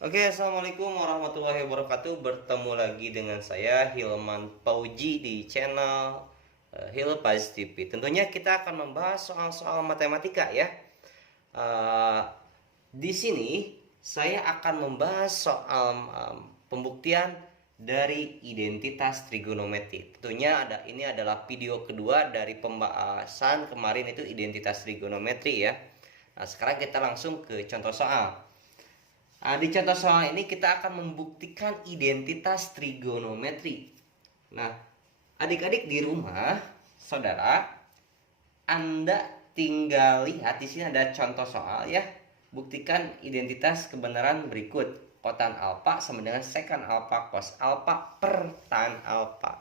Oke, assalamualaikum warahmatullahi wabarakatuh. Bertemu lagi dengan saya Hilman Pauji di channel Hilpaz TV. Tentunya kita akan membahas soal-soal matematika ya. Eh, di sini saya akan membahas soal pembuktian dari identitas trigonometri. Tentunya ini adalah video kedua dari pembahasan kemarin itu identitas trigonometri ya. Nah, sekarang kita langsung ke contoh soal. Nah, di contoh soal ini kita akan membuktikan identitas trigonometri. Nah, adik-adik di rumah, saudara, Anda tinggal lihat di sini ada contoh soal ya. Buktikan identitas kebenaran berikut. Kotan alfa sama dengan sekan alfa cos alfa per tan alfa.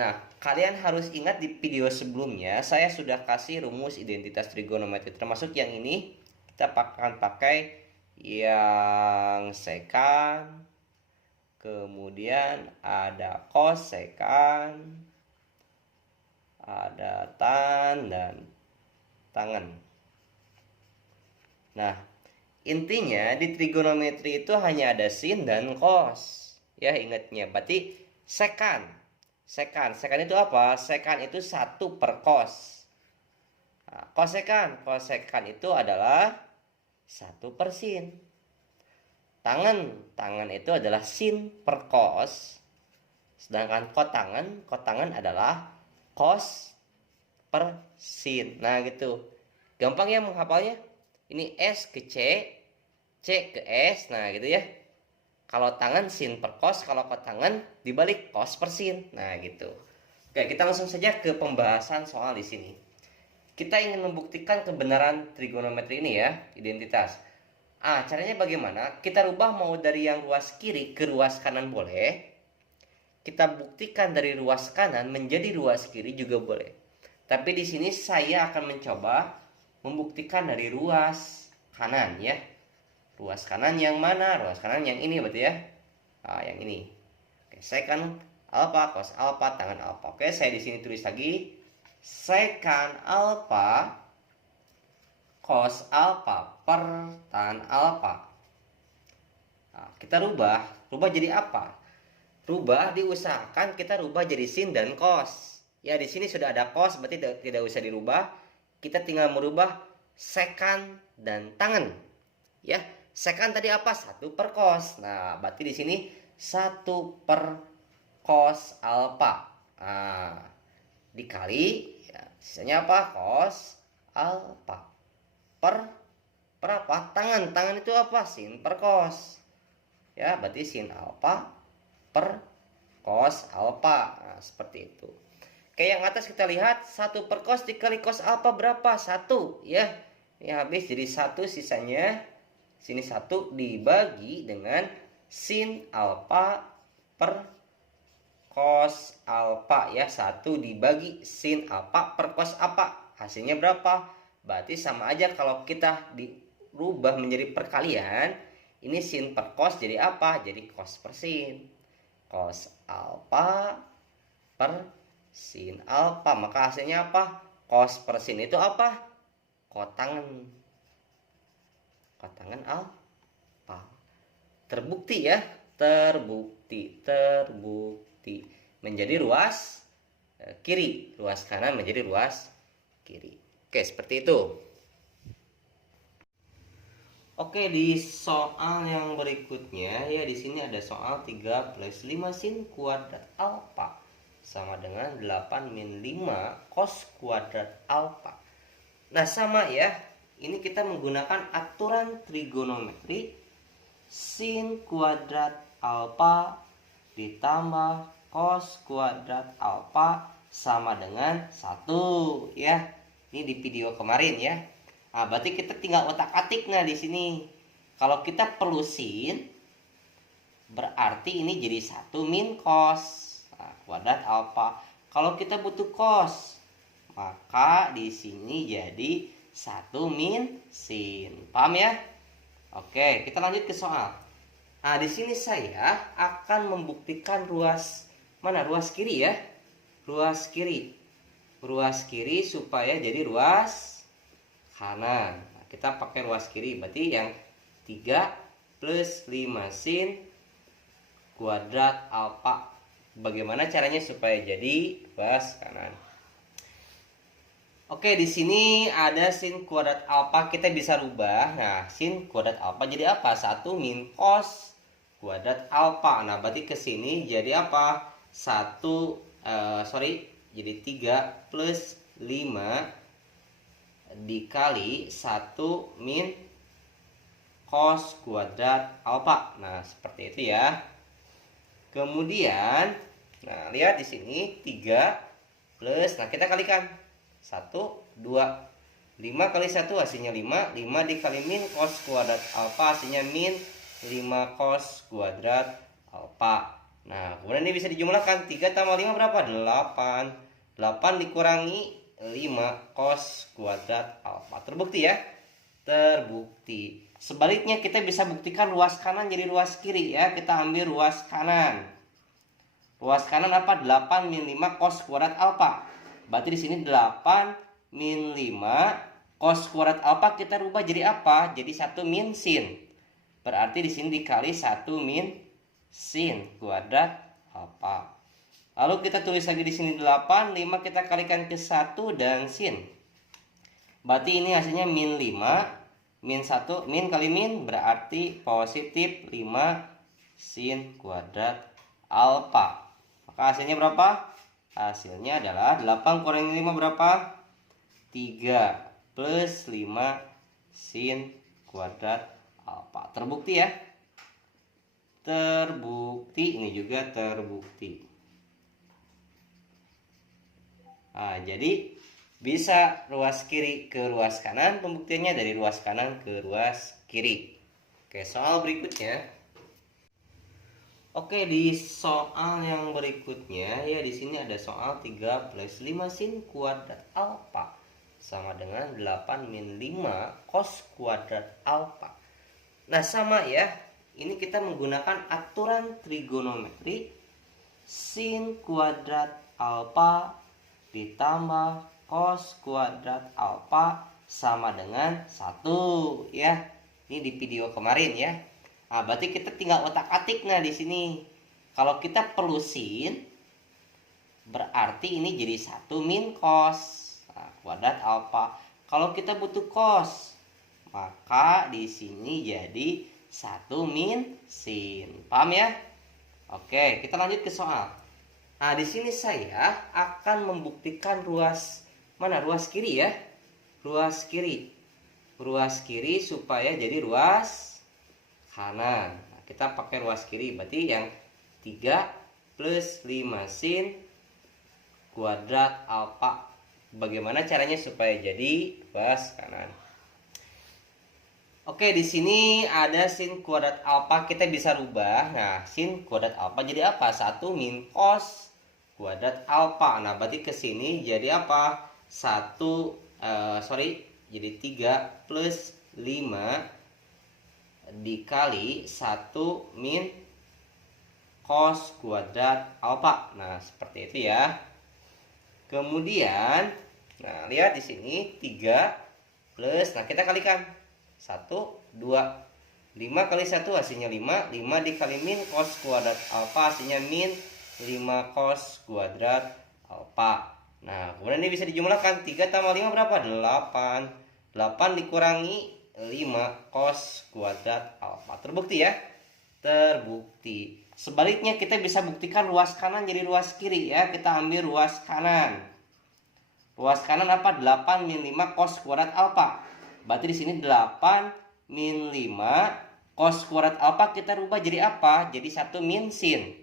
Nah, kalian harus ingat di video sebelumnya saya sudah kasih rumus identitas trigonometri, termasuk yang ini kita akan pakai yang sekan, kemudian ada cos sekan, ada tan dan tangen. Nah, intinya di trigonometri itu hanya ada sin dan cos. Ya, ingatnya. Berarti sekan. Sekan itu apa? Sekan itu 1/cos. Nah, kosekan itu adalah 1/sin. Tangan itu adalah sin/cos. Sedangkan kotangan adalah cos/sin. Nah, gitu. Gampang ya menghafalnya. Ini S ke C, C ke S. Nah, gitu ya. Kalau tangan sin/cos, kalau kotangan dibalik cos/sin. Nah, gitu. Oke, kita langsung saja ke pembahasan soal di sini. Kita ingin membuktikan kebenaran trigonometri ini ya, identitas. Caranya bagaimana? Kita rubah mau dari yang ruas kiri ke ruas kanan boleh. Kita buktikan dari ruas kanan menjadi ruas kiri juga boleh. Tapi di sini saya akan mencoba membuktikan dari ruas kanan ya. Ruas kanan yang mana? Ruas kanan yang ini berarti ya. Yang ini. Oke, sekan alfa cos alfa tangan alfa. Oke, saya di sini tulis lagi sekan alfa cos alfa per tan alfa. Nah, kita rubah jadi apa? Rubah diusahakan kita rubah jadi sin dan cos. Ya, di sini sudah ada cos, berarti tidak usah dirubah. Kita tinggal merubah sekan dan tangan. Ya, sekan tadi apa? 1/cos. Nah, berarti di sini 1/cos alfa. Nah, dikali ya, sisanya apa? Cos alfa per apa? Tangan itu apa? Sin/cos. Ya, berarti sin alfa per cos alfa. Nah, seperti itu. Kayak yang atas kita lihat 1/cos dikali cos alfa berapa? 1 ya. Ini habis jadi 1, sisanya sini 1 dibagi dengan sin alfa per cos alfa ya. 1 dibagi sin alfa per cos alfa. Hasilnya berapa? Berarti sama aja kalau kita dirubah menjadi perkalian. Ini sin per cos jadi apa? Jadi cos/sin. Cos alfa per sin alfa. Maka hasilnya apa? Cos/sin itu apa? Kotangan. Kotangan alfa. Terbukti ya. Terbukti. Menjadi ruas kiri. Ruas kanan menjadi ruas kiri. Oke, seperti itu. Oke, di soal yang berikutnya ya, di sini ada soal 3 plus 5 sin kuadrat alfa sama dengan 8 min 5 cos kuadrat alfa. Nah, sama ya. Ini kita menggunakan aturan trigonometri sin kuadrat alfa ditambah cos kuadrat alfa sama dengan 1 ya. Ini di video kemarin ya. Berarti kita tinggal otak-atik. Nah, di sini kalau kita perlu sin, berarti ini jadi 1 min cos kuadrat alfa. Kalau kita butuh cos, maka di sini jadi 1 min sin. Paham ya? Oke, kita lanjut ke soal. Di sini saya akan membuktikan ruas mana? Ruas kiri ya. Ruas kiri supaya jadi ruas kanan. Nah, kita pakai ruas kiri, berarti yang 3 plus 5 sin kuadrat alfa. Bagaimana caranya supaya jadi ruas kanan? Oke, di sini ada sin kuadrat alfa, kita bisa rubah. Nah, sin kuadrat alfa jadi apa? 1 min cos kuadrat alfa. Nah, berarti ke sini jadi apa? Jadi 3 plus 5 dikali 1 min cos kuadrat alfa. Nah, seperti itu ya. Kemudian, nah lihat di sini 3 plus, nah kita kalikan 1, 2, 5 kali 1 hasilnya 5, 5 dikali min cos kuadrat alfa hasilnya min 5 cos kuadrat alfa. Nah, kemudian ini bisa dijumlahkan, 3 tambah 5 berapa? 8. 8 dikurangi 5 cos kuadrat alfa. Terbukti ya? Terbukti. Sebaliknya kita bisa buktikan ruas kanan jadi ruas kiri ya. Kita ambil ruas kanan. Ruas kanan apa? 8 min 5 cos kuadrat alfa. Berarti di sini 8 min 5 cos kuadrat alfa kita rubah jadi apa? Jadi 1 min sin. Berarti di sini dikali 1 min sin kuadrat alfa. Lalu kita tulis lagi di sini 8, 5 kita kalikan ke 1 dan sin. Berarti ini hasilnya min 5. Min 1, min kali min berarti positif 5 sin kuadrat alfa. Maka hasilnya berapa? Hasilnya adalah 8 kurangi 5 berapa? 3 plus 5 sin kuadrat alfa. Terbukti ya? Terbukti, ini juga terbukti. Nah, jadi bisa ruas kiri ke ruas kanan, pembuktiannya dari ruas kanan ke ruas kiri. Oke, soal berikutnya. Oke, di soal yang berikutnya ya di sini ada soal 3 plus 5 sin kuadrat alfa sama dengan 8 min 5 cos kuadrat alfa. Nah, sama ya. Ini kita menggunakan aturan trigonometri sin kuadrat alfa ditambah cos kuadrat alfa sama dengan 1 ya. Ini di video kemarin ya. Nah, berarti kita tinggal otak-atik. Nah, di sini kalau kita perlu sin berarti ini jadi 1 min cos kuadrat alfa. Kalau kita butuh cos, maka di sini jadi 1 min sin. Paham ya? Oke, kita lanjut ke soal. Nah, di sini saya akan membuktikan ruas mana? Ruas kiri ya. Ruas kiri. Ruas kiri supaya jadi ruas kanan. Nah, kita pakai ruas kiri. Berarti yang 3 plus 5 sin kuadrat alfa. Bagaimana caranya supaya jadi ruas kanan? Oke, di sini ada sin kuadrat alfa, kita bisa rubah. Nah, sin kuadrat alfa jadi apa? 1 min cos kuadrat alfa. Nah, berarti ke sini jadi apa? Jadi 3 plus 5 dikali 1 min cos kuadrat alfa. Nah, seperti itu ya. Kemudian, nah lihat di sini 3 plus, nah kita kalikan 1, 2, 5 kali 1 hasilnya 5, 5 dikali min cos kuadrat alfa hasilnya min 5 cos kuadrat alfa. Nah, kemudian ini bisa dijumlahkan, 3 tambah 5 berapa? 8. 8 dikurangi 5 cos kuadrat alfa. Terbukti ya? Terbukti. Sebaliknya kita bisa buktikan ruas kanan jadi ruas kiri ya. Kita ambil ruas kanan. Ruas kanan apa? 8 min 5 cos kuadrat alfa. Berarti di sini 8 min 5 cos kuadrat alfa kita rubah jadi apa? Jadi 1 min sin.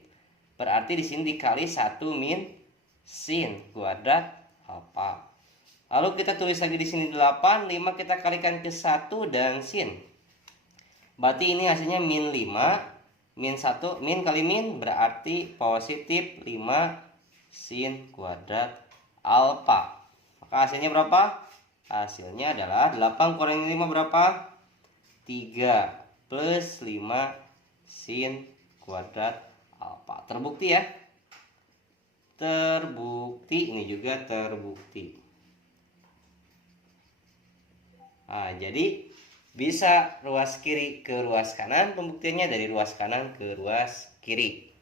Berarti di sini dikali 1 min sin kuadrat alfa. Lalu kita tulis lagi di sini 8, 5 kita kalikan ke 1 dan sin. Berarti ini hasilnya min 5, min 1, min kali min berarti positif 5 sin kuadrat alfa. Maka hasilnya berapa? Hasilnya adalah 8 kurangi 5 berapa? 3 plus 5 sin kuadrat alfa. Terbukti ya? Terbukti, ini juga terbukti. Nah, jadi Bisa ruas kiri ke ruas kanan, pembuktiannya dari ruas kanan ke ruas kiri.